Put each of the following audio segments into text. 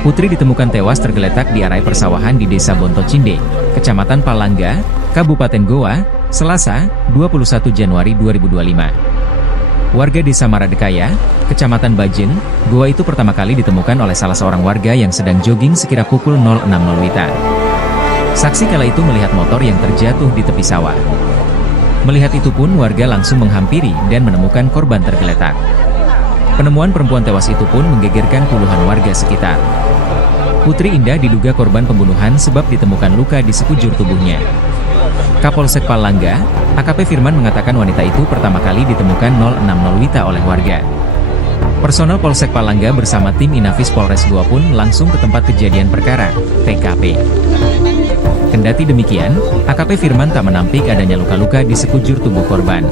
Putri ditemukan tewas tergeletak di arai persawahan di Desa Bontocinde, Kecamatan Palangga, Kabupaten Goa, Selasa, 21 Januari 2025. Warga Desa Maradekaya, Kecamatan Bajeng, Goa itu pertama kali ditemukan oleh salah seorang warga yang sedang jogging sekira pukul 06.00 WITA. Saksi kala itu melihat motor yang terjatuh di tepi sawah. Melihat itu pun warga langsung menghampiri dan menemukan korban tergeletak. Penemuan perempuan tewas itu pun menggegerkan puluhan warga sekitar. Putri Indah diduga korban pembunuhan sebab ditemukan luka di sekujur tubuhnya. Kapolsek Palangga, AKP Firman mengatakan wanita itu pertama kali ditemukan 06.00 WITA oleh warga. Personel Polsek Palangga bersama tim Inafis Polres Goa pun langsung ke tempat kejadian perkara, TKP. Kendati demikian, AKP Firman tak menampik adanya luka-luka di sekujur tubuh korban.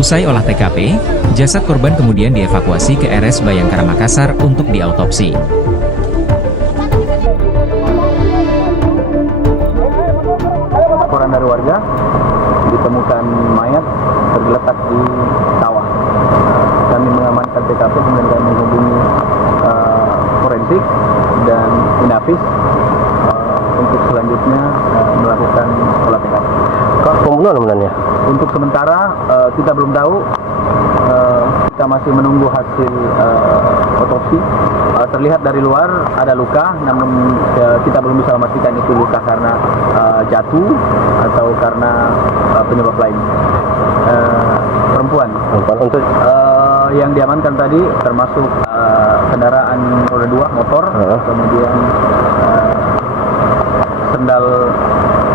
Usai olah TKP, jasad korban kemudian dievakuasi ke RS Bayangkara Makassar untuk diautopsi. Laporan dari warga, ditemukan mayat tergeletak di sawah. Kami mengamankan TKP, kemudian kami menghubungi forensik dan Inafis untuk selanjutnya melakukan olah TKP. Pembunuhan sebenarnya? Untuk sementara kita belum tahu, kita masih menunggu hasil otopsi. Terlihat dari luar ada luka, namun kita belum bisa memastikan itu luka karena jatuh atau karena penyebab lain. Perempuan. Untuk yang diamankan tadi termasuk kendaraan roda 2 motor, kemudian sendal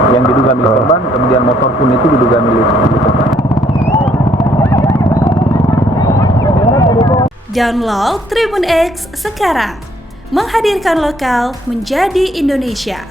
yang diduga milik korban, kemudian motor pun itu diduga milik korban. Download Tribun X sekarang, menghadirkan lokal menjadi Indonesia.